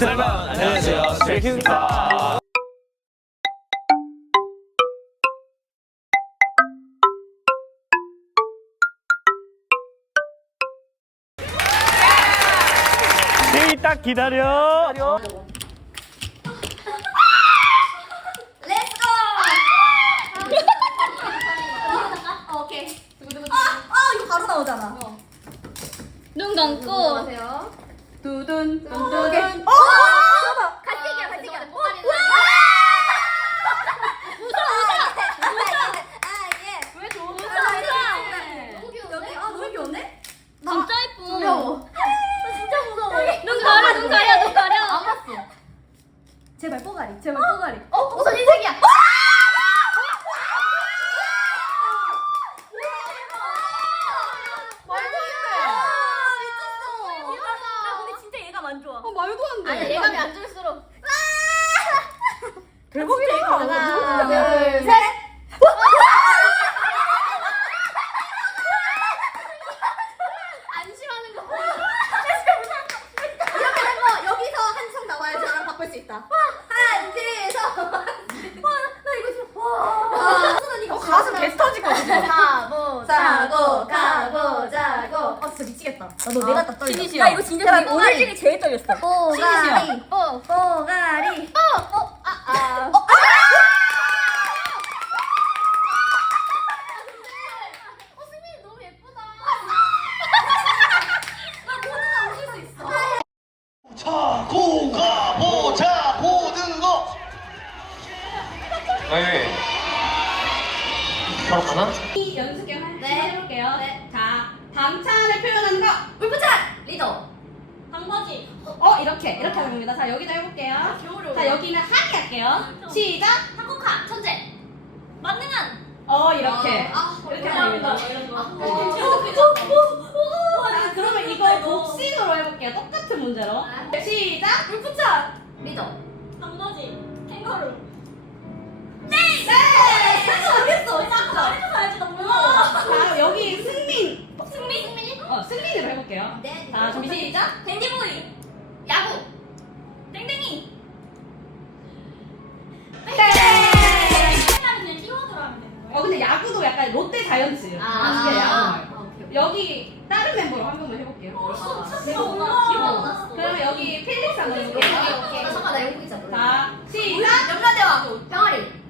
설명 안녕하세요 스트레이키즈입니다 제이 딱 기다려. 렛츠고! 어, 오케이. 아, 아, 이거 바로 나오잖아. 눈 감고 안녕하세요. 두둔 어, 오케이. 어, 잠깐만. 갈색이야, 갈색이야. 어, 와! 아, 예. 왜 좋은 너무 아, 너무 귀여운데? 진짜 예뻐 귀여워. 나 진짜 무서워. 눈 가려 눈 가려 눈 가려 안 봤어. 제발 뽀가리, 제발 뽀가리. 어, 우선 흰색이야. 말도 안 돼. 미쳤어. 나 근데 진짜 얘가 안 좋아. 어 말도 안돼 아니 얘감이 안 좋을수록. 대박이다. 하나, 둘, 셋. 안심하는 거. 이렇게 되면 여기서 한성 나와야 저랑 바꿀 수 있다. 한지성. 와, 나 이거 지금 와. 어, 가슴 개 터지거든. 가보자고 가보자고. 아 진짜 미치겠다. 나너 내가 딱 떨려. 신이시여. 나 이거 진짜 제발 되게 오늘 중에 제일 떨렸어 뽀가리. 뽀 뽀가리. 뽀. 어. 아 아. 어. 어, 수민이 너무 예쁘다. 나 모두가 웃을 수 있어. 자, 고가 보자 고등어. 네 바로 가나? 연습 한번 네. 해볼게요 네. 자 당찬을 표현하는 거 울프찬 리더. 방바지 어 이렇게 이렇게 하는 겁니다 자 여기도 해볼게요 자 여기는 한이 할게요 시작 한국화 천재. 만능한. 어 이렇게 아, 이렇게 아, 하는 아, 겁니다 아, 자 그러면 이거 복식으로 해볼게요 똑같은 문제로 시작 울프찬 리더. 방바지 캥거루 네! 모르겠어. 진짜. 해줘야지 너무. 자 여기 승민 승민 어 승민으로 해볼게요 네. 자 준비 시작 댄디보이. 야구. 땡땡이. 네. 땡. 그냥 키워드로 하면 되는 거예요? 어 근데 야구도 약간 롯데 자이언츠 아, 그게 야구 아, 말고 오케이. 여기 다른 멤버로 한 번만 해볼게요 어, 내가 몰라. 기억 안 났어. 그러면 여기 필릭스 한번 오케이, 해볼게요 오케이. 나 잠깐 나 영국 있잖아. 자 시작 영라대왕. 병아리.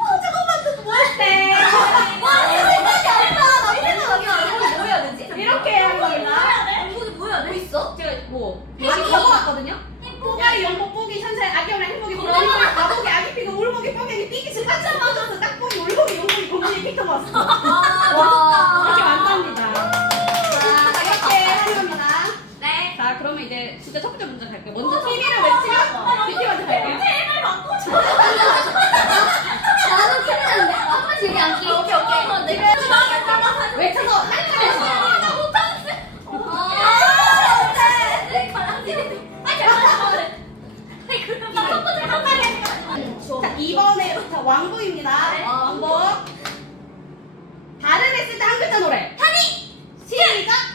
어, 잠깐만, 저 뭐야? 네. 와, 이 생각이 안 나. 나이 생각이 안 나. 뭐 해야 되지? 이렇게 하는 겁니다 영국이 뭐 해야 돼? 뭐 있어? 제가 뭐 여기 적어왔거든요? 뽀가리 연복 뽀기 천사 악영랑 행복이 불안이 가복이 아기 피고 울복이 뽀개기 삐기 스파차 맞아서 딱 보기 울복이 용복이 공복이 픽터 왔어. 아, 이렇게 멋있다. 만듭니다. 자 이렇게 하는 겁니다. 네. 자 그러면 이제 진짜 첫 번째 문제 갈게요. 먼저 TV를 외치면 뷰티 먼저 갈게요 2번에부터 왕복입니다. 네. 왕복. 발음했을 때 한 글자 노래. 하니! 시작!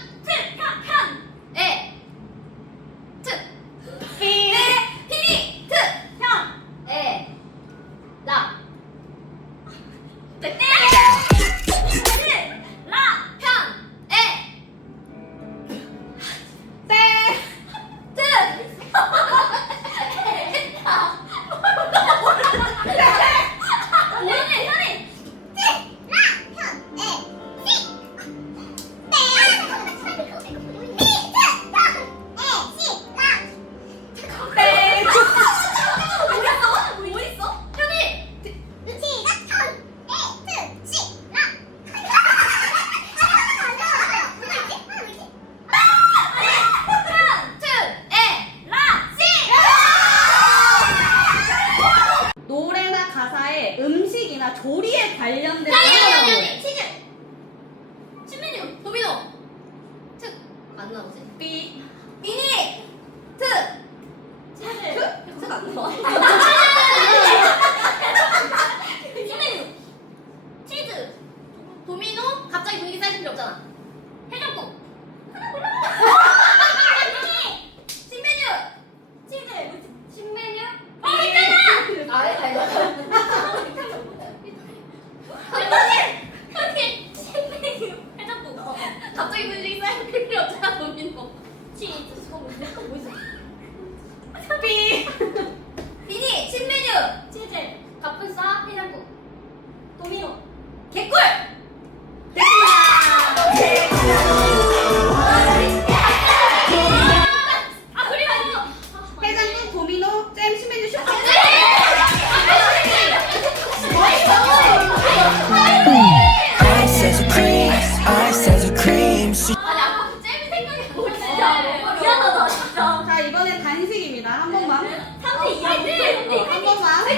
이번엔 단식입니다. 한 번만. 3대 2. 어, 한 번만. 네,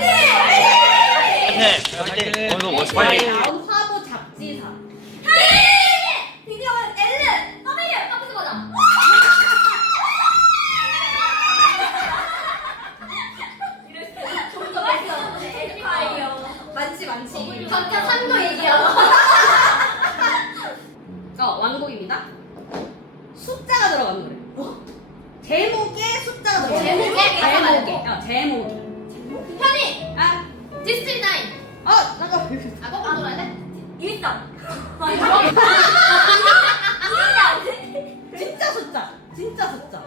화이팅. 오늘 멋있어. 네, 화보 잡지사. 어, 왕곡입니다. 숫자가 들어간 노래. 어? 제목 제목이 제목이 제목이 현이 아 디스트리 나인 어 나가 아 거꾸로 돌아야 돼? 일단 아, 이거. 일단 진짜 숫자 진짜 숫자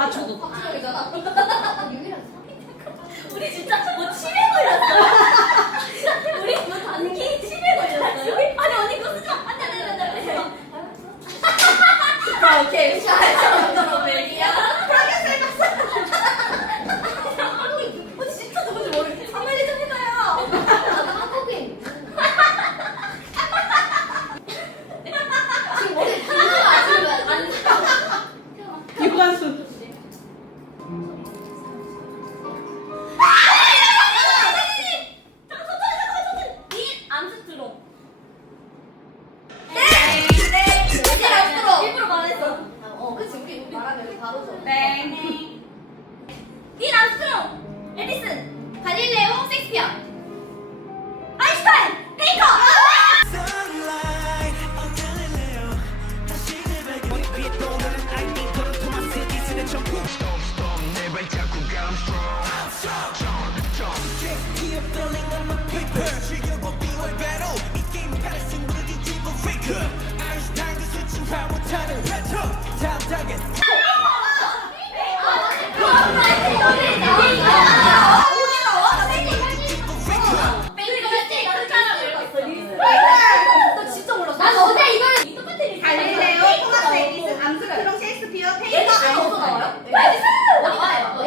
맞춰도.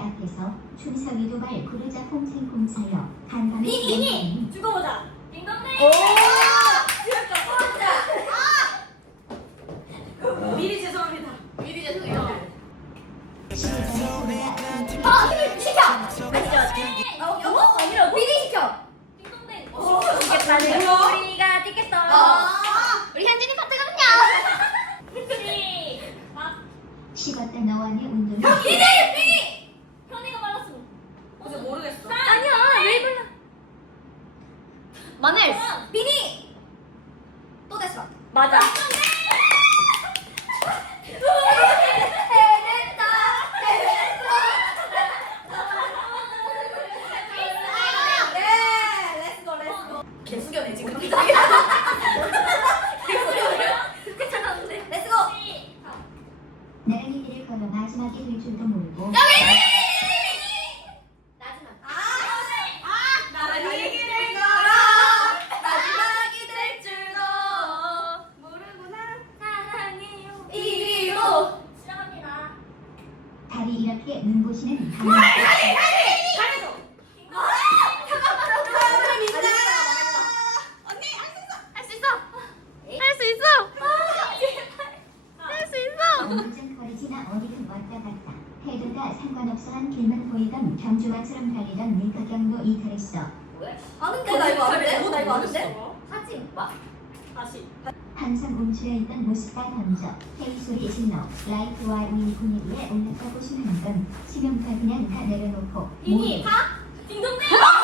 앞에서 춘사위 도발 구르자 콩생콩사여 간밤에 이기니! 죽어보자. 딩동댕 사진 막 다시 항상 움츠려 있던 모습과 감정, 헤이소리 신너 라이트와 윈콘에 비해 올라타고 싶은 건 지금 다 그냥 다 내려놓고 이미 다 딩동댕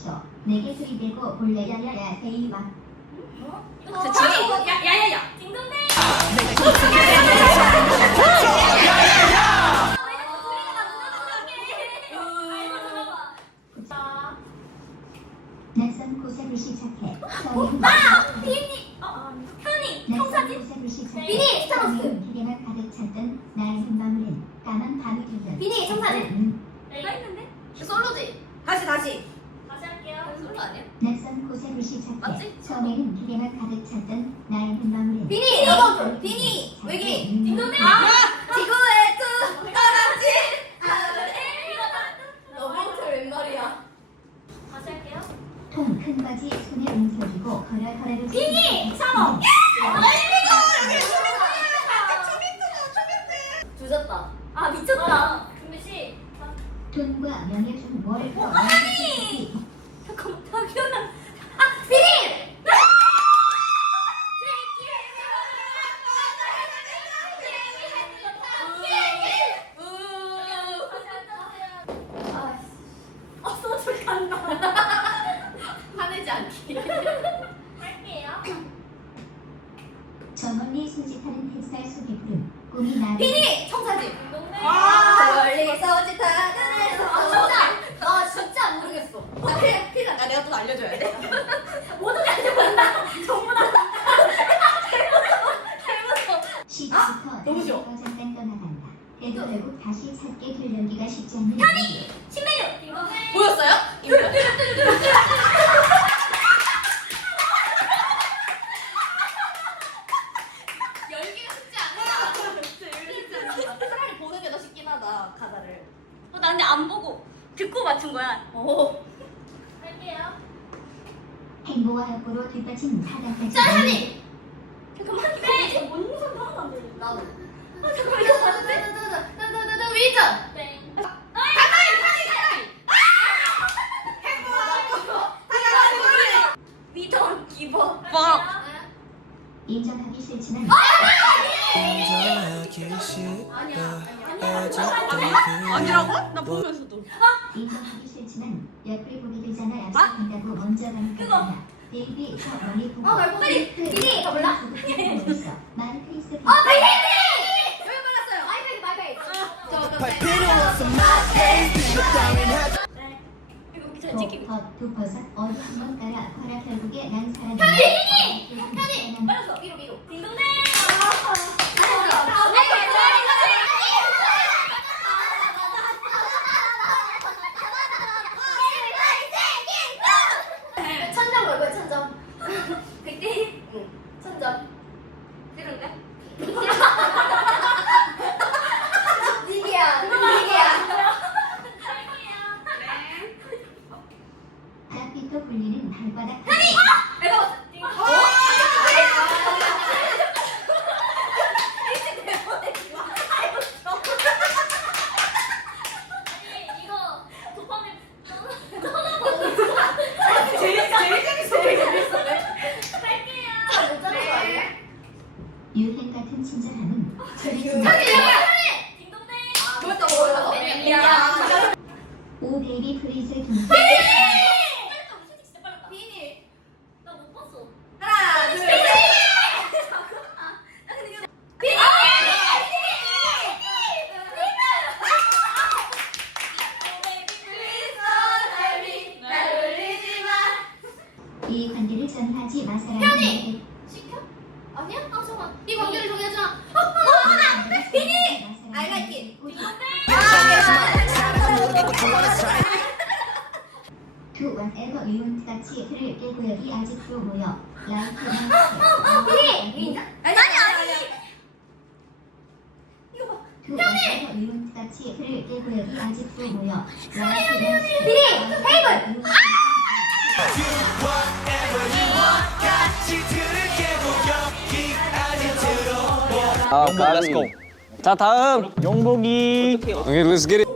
있어. 내게 수리되고 본래야야야 대이와. 비니! 어, 어, 어. 현이 기계만 가득 찼던 나의 흰마물은 까만 밤이 들던 비니 청사진. 내가 했는데? 솔로지. 다시 다시. 낯선 고생을 시작해 맞지? 처음에는 기대가 가득 찼던 나의 마무리 비니! 네. 비니! 외계인! 딩동댕! 네. 아! 아! 화내지 않기. 할게요. 저 멀리 소짓하는 햇살 속에 푸른 꿈이 나를 비니 청사진. 아, 멀리서 짓하는 아, 진짜. 아, 진짜 모르겠어. 나 그냥 피가 나 내가 또 알려줘야 돼. 모든 게 알려본다. 전부 다. 시부터 너무 쉬워. 잠깐 떠나간다. 그래도 결국 다시 찾게 될 연기가 쉽지 않는 현이 신메뉴. 보였어요? 열기가 쉽지 않아. 차라리 보는 게 더 쉽긴 하다 가사를. 어, 나 근데 안 보고 듣고 맞춘 거야. 오. 할게요. 행보와 협보로 뒷받침 사단까지 짠하니. 잠깐만. 네. 뭔 소리 하나도 안 들려. 나도. 아, 잠깐만 이거 봤는데. 나나나나나 위전. 인정하기 싫지만 인정하기 싫어 아직도 아니라고? 나 보면서도. 인정하기 싫지만 옆을 보게 되잖아 약속한다고 먼저 가는 거야 베이비 저 멀리 보고 어, 말 빨리. 비니, 더 몰라? 만 크리스 아, 베이비! 마이베이, 마이베이. 저, 저, 필요 없어 baby 너 따윈 하지 버섯 어디 한번 따라 거라 결국에 난 사람 현이! 현이! 빨랐어. 위로, 위로. 딩동댕! 천점 걸고요, 천점. 그때? 응, 천점. 싫은데? 니기야, 니기야. 닭빛도 불리는 발바닥 내가 이거 도파민 제일 제일 재밌어. 제일 재밌어. 할게요. 못 잡은 거 아니야? 유행 같은 친절함은 딩동댕. 뭐였다 뭐였다. 미안. 오 베이 모여 라이프 비니. 테이블. 아, 렛츠고. 자, 다음 용복이. Okay, let's get it.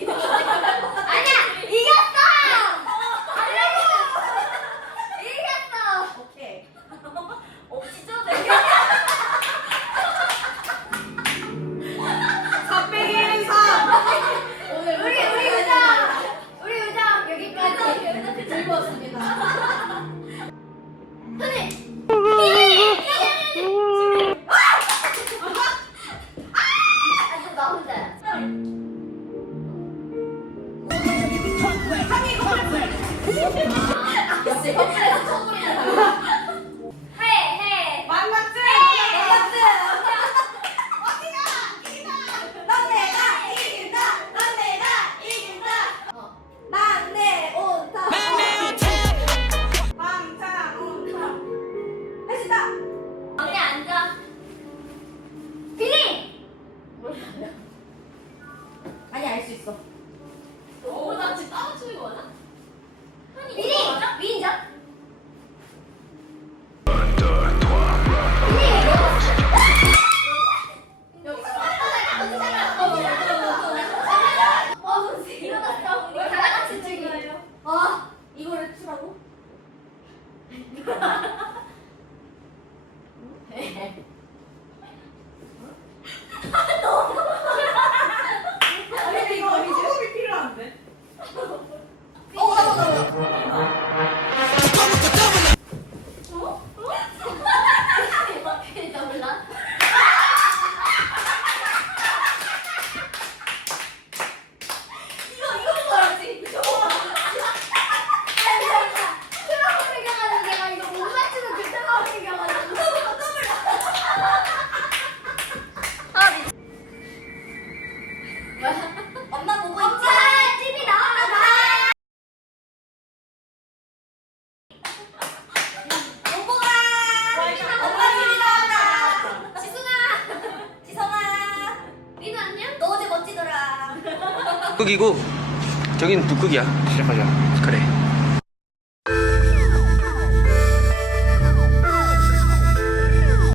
gitu 북극이고 저긴 북극이야. 가자 그래.